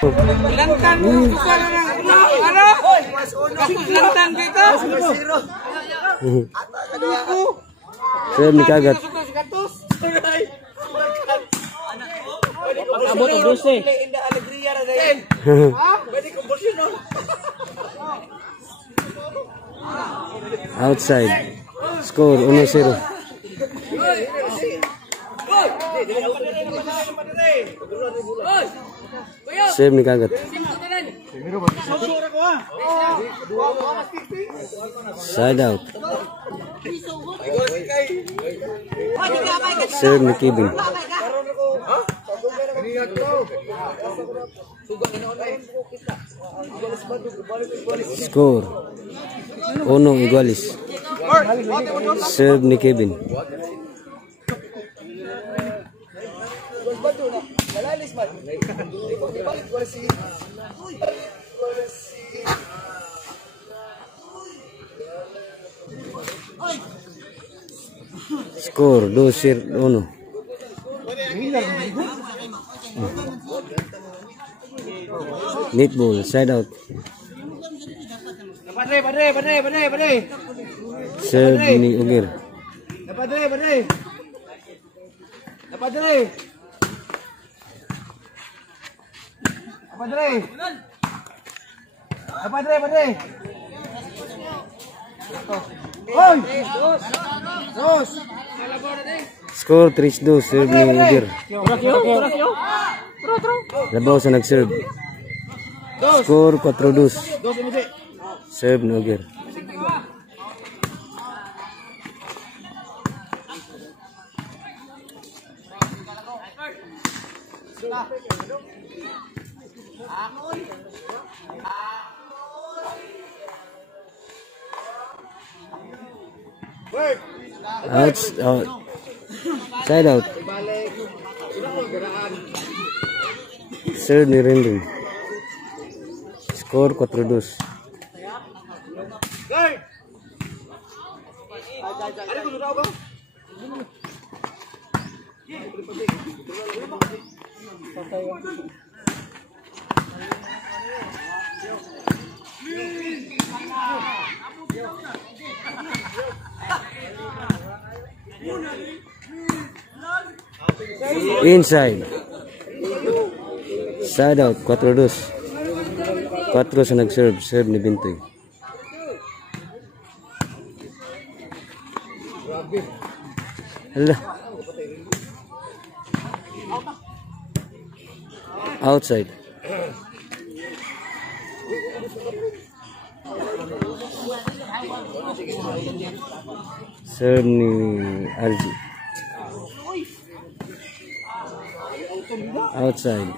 Lantan ano? Lantan dito. Serve ni kagat. Abot ang 12. Outside. Score 1-0. Serve ni kagat. Side out. Serve ni Kevin. Score 1-1. Serve ni Kevin. Score 2-1. Netball side out. Padre. Serve ni Ugir. Padre. Hoy! Dos. Score 3-2. Serve ni Ugir. Labaw sa nag-serve. Score 4-2. Serve ni Ugir. Out. Side out. Serve ni Rending. Score 4-2. Inside. Side out 4-2. 4 sa nag-serve. Serve ni Bintoy. Hala. Outside. Serve ni RG. Outside.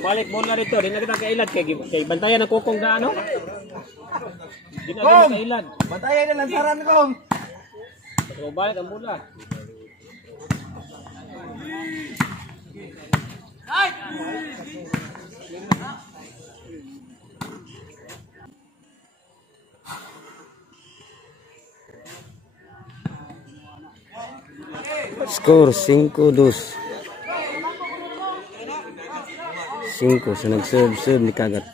Balik mo na rito, di na kita kailad kay bantayan ang kukong na ano? Di na kita kailad. Bantayan na lansaran ko. Balik ang bola. Score 5-2. 5 sa nag-serve ni kagat.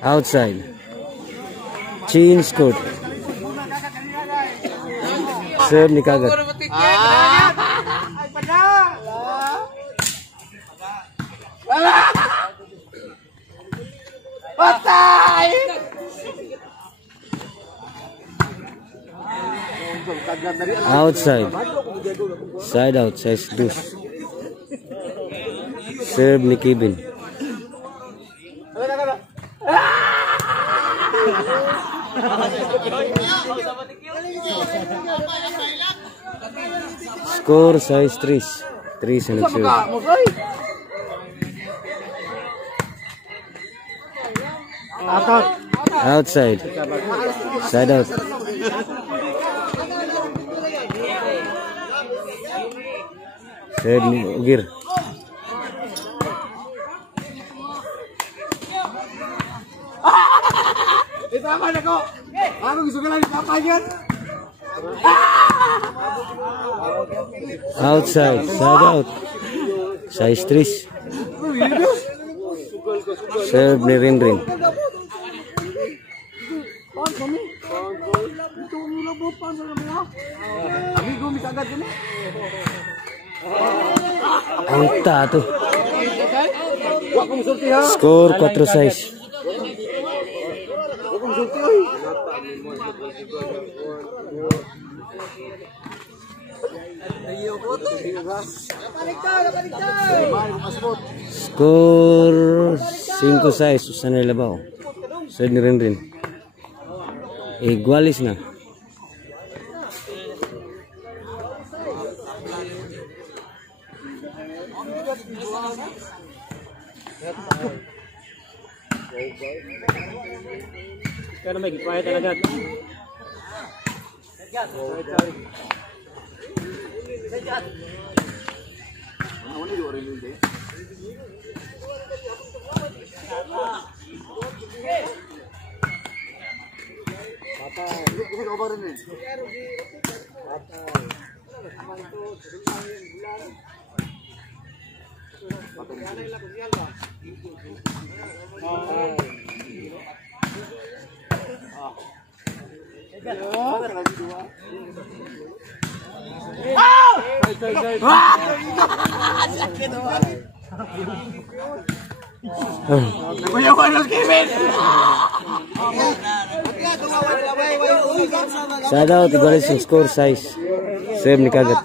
Outside. Change court. Serve ni kagat. Patay! Outside. Side out. Size 2. Serve ni Kevin. Score size 3. 3 sa nag-serve. Outside. Side out. Third ni Ugir. Tama na ko. Ako gusto ko lang ipapayan. Outside. Side out. Size 3. Serve ni Rinrin. Ang tato. Score 4-6. Score 5-6. Usan na labaw. Serve ni Rinrin. Igualis na. Kaya na may gipaya talaga. Side out. Igualis yung score 6. Serve ni Kagat.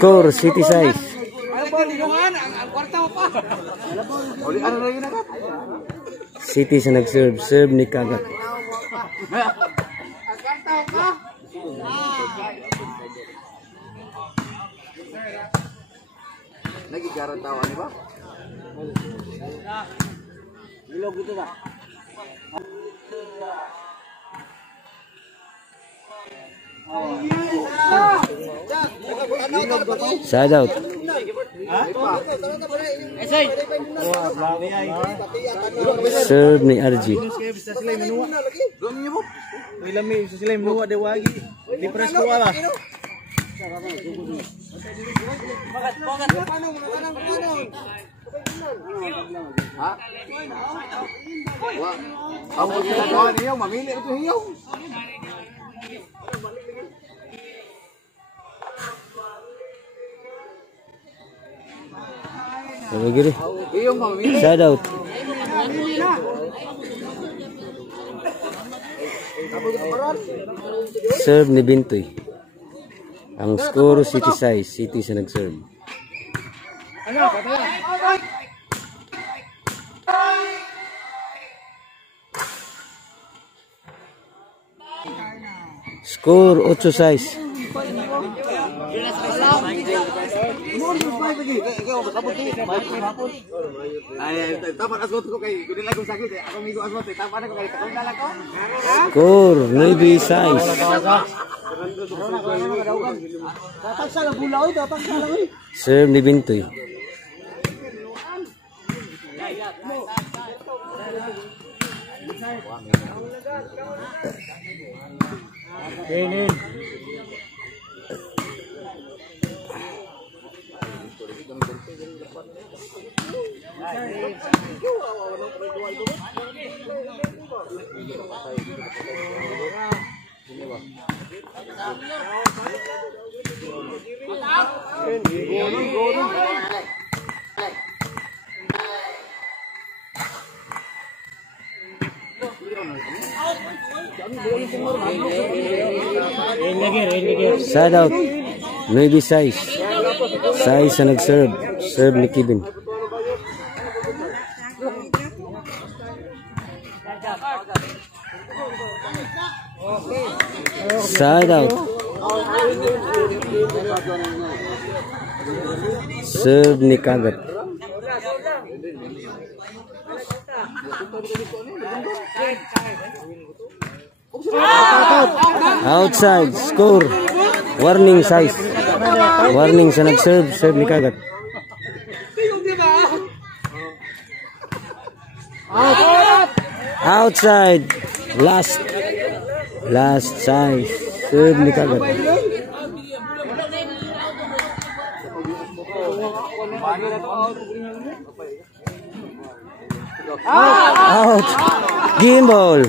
Score City 6. City sa nag-serve. Serve ni Kagat. Nagigaran tawa ni ba? Bilog gitu ba? Side out. Serve ni RG. Ilami sa sila minuwa de wagi. Di press ko ala. Ha? Ang ginagawa niyo, mamili ito hiyaw. Giri. Side out. Serve ni Bintoy. Ang score City 6. City sa nag-serve. Score 8-6. Score 9-6. Serve ni Bintoy. Kainin. Side out. Maybe size. Size ang nag-serve. Serve ni Kevin. Side out. Serve ni Kagat. Outside. Score. Warning size. Warning sa nag-serve. Serve ni Kagat. Outside. Last size. Serve ni Kagat. Out. Game ball.